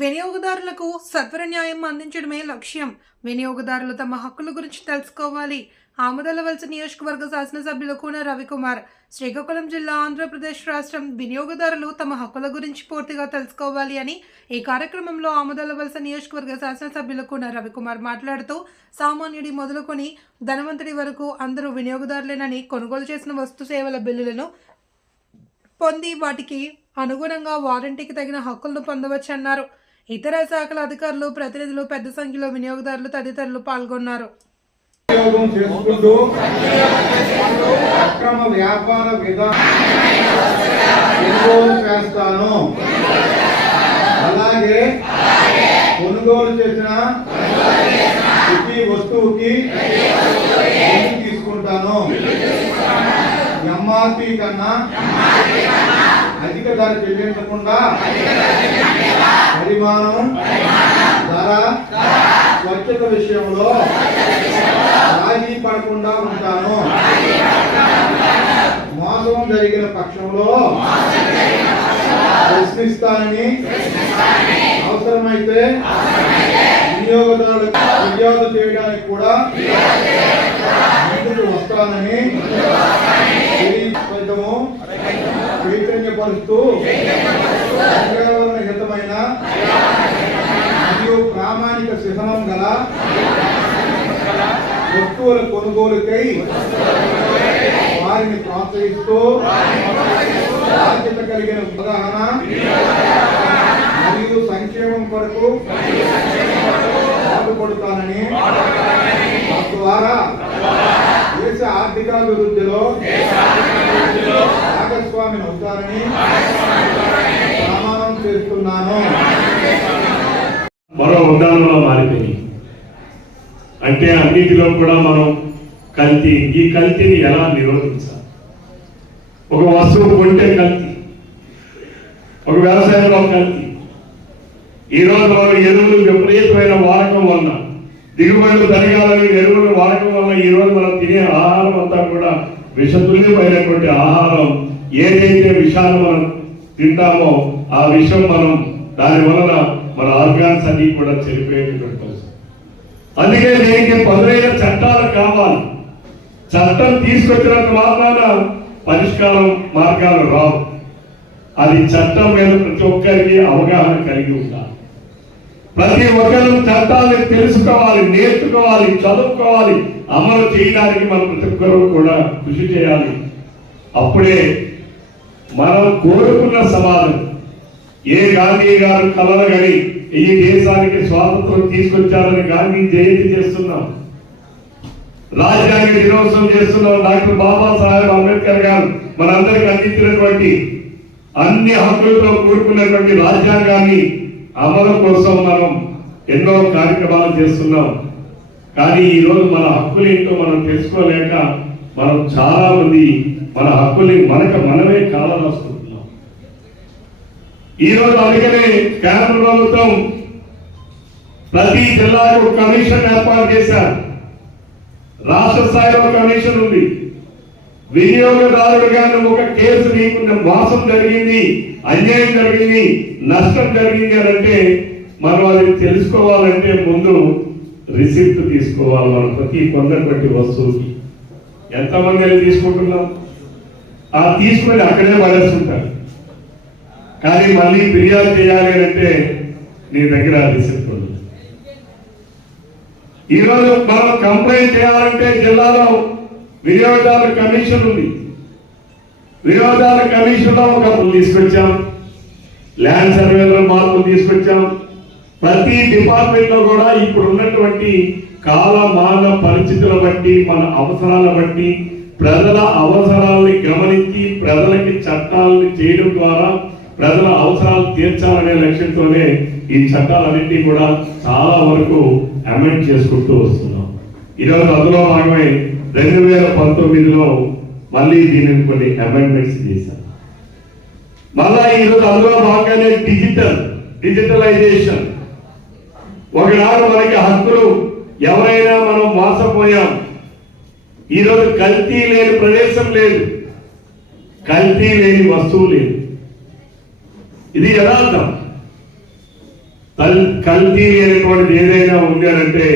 వినియోగదారులకు సత్వర న్యాయం అందించడమే లక్ష్యం. వినియోగదారులు తమ హక్కుల గురించి తెలుసుకోవాలి. ఆమదాలవలస నియోజకవర్గ శాసనసభ్యులు కూన రవికుమార్. శ్రీకాకుళం జిల్లా, ఆంధ్రప్రదేశ్ రాష్ట్రం. వినియోగదారులు తమ హక్కుల గురించి పూర్తిగా తెలుసుకోవాలి అని ఈ కార్యక్రమంలో ఆమదాలవలస నియోజకవర్గ శాసనసభ్యులు కూన రవికుమార్ మాట్లాడుతూ, సామాన్యుడి మొదలుకొని ధనవంతుడి వరకు అందరూ వినియోగదారులేనని, కొనుగోలు చేసిన వస్తు సేవల బిల్లులను పొంది వాటికి అనుగుణంగా వారంటీకి తగిన హక్కులను పొందవచ్చన్నారు. ఇతర శాఖల అధికారులు, ప్రతినిధులు పెద్ద సంఖ్యలో వినియోగదారులు తదితరులు పాల్గొన్నారు. అక్రమ వ్యాపార చేస్తాను, అలాగే కొనుగోలు చేసిన ప్రతి వస్తువుకి తీసుకుంటాను. ఎంఆర్పి కన్నా అధిక ధర చెల్లించకుండా పరిమాణం, ధర, స్వచ్ఛత విషయంలో రాజీ పడకుండా ఉంటాను. మోసం జరిగిన పక్షంలో ప్రశ్నిస్తానని, అవసరమైతే వినియోగదారులకు ఫిర్యాదు చేయడానికి కూడా ముందుకు వస్తానని చైతన్యపరుస్తూ పర్యావరణహితమైన మరియు ప్రామాణిక శిఖరం గల వస్తువుల కొనుగోలుకై వారిని ప్రోత్సహిస్తూ బాధ్యత కలిగిన ఉదాహరణ మరియు సంక్షేమం కొరకు పాటుపడుతానని, తద్వారా దేశ ఆర్థికాభివృద్ధిలో భాగస్వామిని అవుతారని ప్రమాణం చేస్తున్నాను. మరో ఉదాహరణలో మారిపోయింది. అంటే అన్నిటిలో కూడా మనం కల్తీ, ఈ కల్తీని ఎలా నిరోధించాలి? ఒక వస్తువు కొంటే కల్తీ, ఒక వ్యవసాయంలో కల్తీ. ఈరోజు మనం ఎరువులు విపరీతమైన వాడకం వల్ల, దిగుబడులు పెరగాలని ఎరువులు వాడకం వల్ల ఈరోజు మనం తినే ఆహారం అంతా కూడా విషతుల్యమైనటువంటి ఆహారం. ఏదైతే విషాన్ని మనం తింటామో ఆ విషం దాని వలన మన ఆర్గాన్స్ అన్ని కూడా చెడిపోయేటువంటి పరిస్థితి. అందుకే దీనికి పదునైన చట్టాలు కావాలి. చట్టం తీసుకొచ్చినంత మాత్రాన పరిష్కారం మార్గాలు రావు. అది చట్టం మీద ప్రతి ఒక్కరికి అవగాహన కలిగి ఉండాలి. ప్రతి ఒక్కరు చట్టాలను తెలుసుకోవాలి, నేర్చుకోవాలి, చదువుకోవాలి. అమలు చేయడానికి మనం ప్రతి ఒక్కరు కూడా కృషి చేయాలి. అప్పుడే మనం కోరుకున్న సమాజం, ఏ గాంధీ గారు కలలుగని ఈ దేశానికి స్వాతంత్రం తీసుకొచ్చారని గాంధీ జయంతి చేస్తున్నాం, రాజ్యాంగ దినోత్సవం చేస్తున్నాం. డాక్టర్ బాబాసాహెబ్ అంబేద్కర్ గారు మనందరికి అందించినటువంటి అన్ని హక్కులతో కూడుకున్నటువంటి రాజ్యాంగాన్ని అమలు కోసం మనం ఎన్నో కార్యక్రమాలు చేస్తున్నాం. కానీ ఈరోజు మన హక్కులు ఏంటో మనం తెలుసుకోలేక మనం చాలా మంది మన హక్కుల్ని మనమే కాలరాసుకుంటున్నాం. ఈరోజు అందుకనే కేంద్ర ప్రభుత్వం ప్రతి జిల్లాకు కమిషన్ ఏర్పాటు చేశారు. రాష్ట్ర స్థాయిలో కమిషన్ ఉంది. వినియోగదారుడుగా ఒక కేసు నీకు మోసం జరిగింది, అన్యాయం జరిగింది, నష్టం జరిగింది అని అంటే మనం అది తెలుసుకోవాలంటే ముందు రిసిప్ట్ తీసుకోవాలి. మనం ప్రతి కొన్నటువంటి వస్తువుకి ఎంతమంది వెళ్ళి తీసుకుంటున్నాం, ఆ తీసుకొని అక్కడే పడేస్తుంటారు. కానీ మళ్ళీ ఫిర్యాదు చేయాలి అంటే నీ దగ్గర రిసిప్ట్ ఉంది. ఈరోజు మనం కంప్లైంట్ చేయాలంటే జిల్లాలో వినియోగదారుల కమిషన్ ఉంది. వినియోగదారుల కమిషన్ లో ఒక తీసుకొచ్చాం, ల్యాండ్ సర్వేలో మార్పులు తీసుకొచ్చాం. ప్రతి డిపార్ట్మెంట్ లో కూడా ఇప్పుడు ఉన్నటువంటి కాలమాన పరిస్థితుల బట్టి, మన అవసరాల బట్టి, ప్రజల అవసరాలని గమనించి ప్రజలకి చట్టాలను చేయడం ద్వారా ప్రజల అవసరాలు తీర్చాలనే లక్ష్యంతోనే ఈ చట్టాలన్నింటినీ కూడా చాలా వరకు అమెండ్ చేసుకుంటూ వస్తున్నాం. ఈరోజు అందులో భాగమై 2019లో మళ్ళీ దీనిని కొన్ని అమెండ్మెంట్స్ చేశారు. మళ్ళా ఈరోజు అందులో భాగంగానే డిజిటలైజేషన్. ఒకనాడు మనకి హక్కులు ఎవరైనా మనం మోసపోయాం. ఈరోజు కల్తీ లేని ప్రదేశం లేదు, కల్తీ లేని వస్తువు లేదు. ఇది యథార్థం. కల్తీ అనేటువంటిది ఏదైనా ఉంది అంటే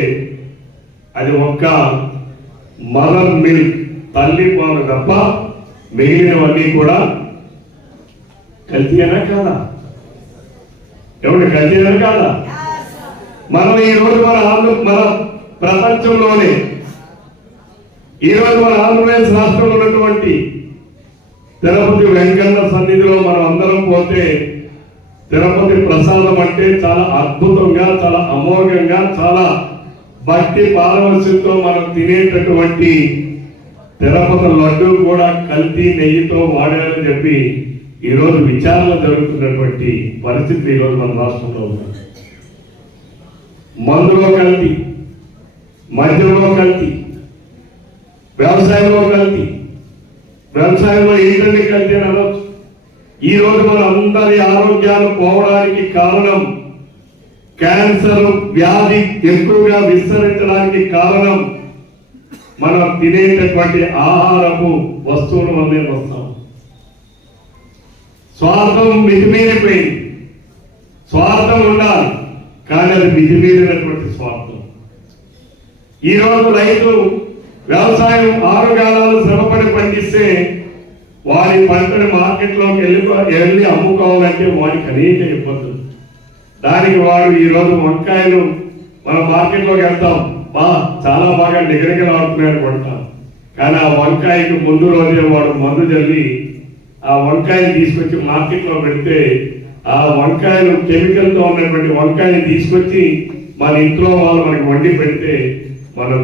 అది ఒక్క మదర్ మిల్క్, తల్లి పాలు తప్ప మిగిలినవన్నీ కూడా కల్తీ అయినా కాదా? ఎవరు కల్తీ అయినా కాదా? మనం ఈ రోజు మన ప్రపంచంలోనే ఈరోజు మన ఆంధ్రప్రదేశ్ రాష్ట్రంలో ఉన్నటువంటి తిరుపతి వెంకన్న సన్నిధిలో మనం అందరం పోతే తిరుపతి ప్రసాదం అంటే చాలా అద్భుతంగా, చాలా అమోఘంగా, చాలా భక్తి పారవశ్యంతో మనం తినేటటువంటి తిరుపతి లడ్డు కూడా కల్తీ నెయ్యితో వాడారని చెప్పి ఈరోజు విచారణ జరుగుతున్నటువంటి పరిస్థితి ఈరోజు మన రాష్ట్రంలో ఉంది. మందులో కల్తీ, మద్యంలో కల్తీ, వ్యవసాయంలో కల్తీ. వ్యవసాయంలో ఏంటంటే కల్తీ అని అనవచ్చు. ఈ రోజు మన అందరి ఆరోగ్యాలు పోవడానికి కారణం, క్యాన్సర్ వ్యాధి ఎక్కువగా విస్తరించడానికి కారణం మనం తినేటటువంటి ఆహారపు వస్తువుల వల్లే వస్తాం. స్వార్థం మితిమీరిపోయింది. స్వార్థం ఉండాలి, కానీ అది మితిమీరినటువంటి స్వార్థం. ఈరోజు రైతు వ్యవసాయం 6 కాలాలు శ్రమపడి పండిస్తే వారి పంటని మార్కెట్లోకి వెళ్ళి అమ్ముకోవాలంటే వాడికి అనేక ఇబ్బందులు. దానికి వాడు ఈరోజు వంకాయలు మనం మార్కెట్లోకి వెళ్తాం, చాలా బాగా నిగనిగలు ఆడుతున్నాయని కొంటాం. కానీ ఆ వంకాయకి ముందు రోజే వాడు మందు చల్లి ఆ వంకాయని తీసుకొచ్చి మార్కెట్లో పెడితే ఆ వంకాయలు కెమికల్తో ఉన్నటువంటి వంకాయని తీసుకొచ్చి మన ఇంట్లో వాళ్ళు మనకి వండి పెడితే మనం